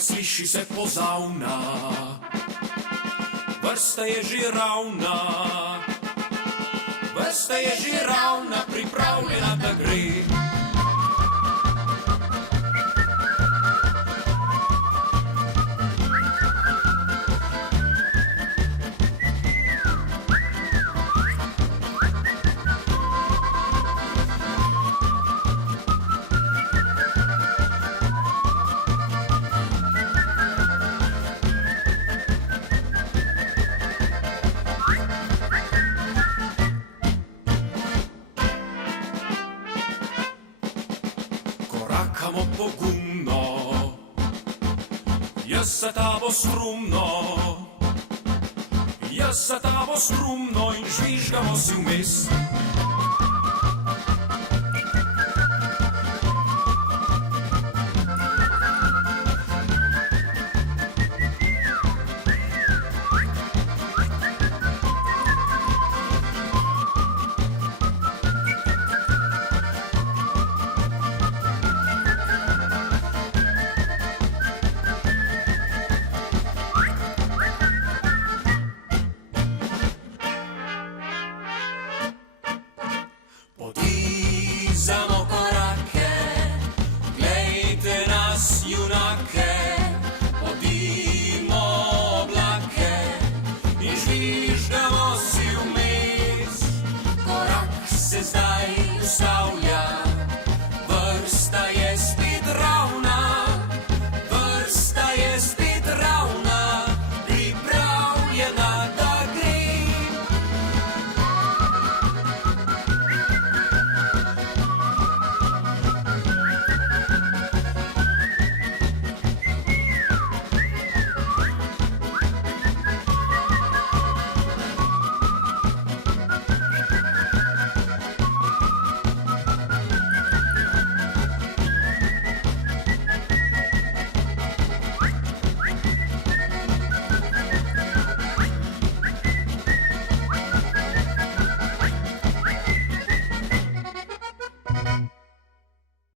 sliši se pozavna, vrsta je že ravna, vrsta je že ravna, pripravljena, da gre. Korakamo pogumno, jaz za tabo strumno, jaz za tabo strumno in žvižgamo si vmes. Podizamo korake, glejte nas junake, podimo oblake in žvižgamo si vmes. Korak se zdaj ustavlja.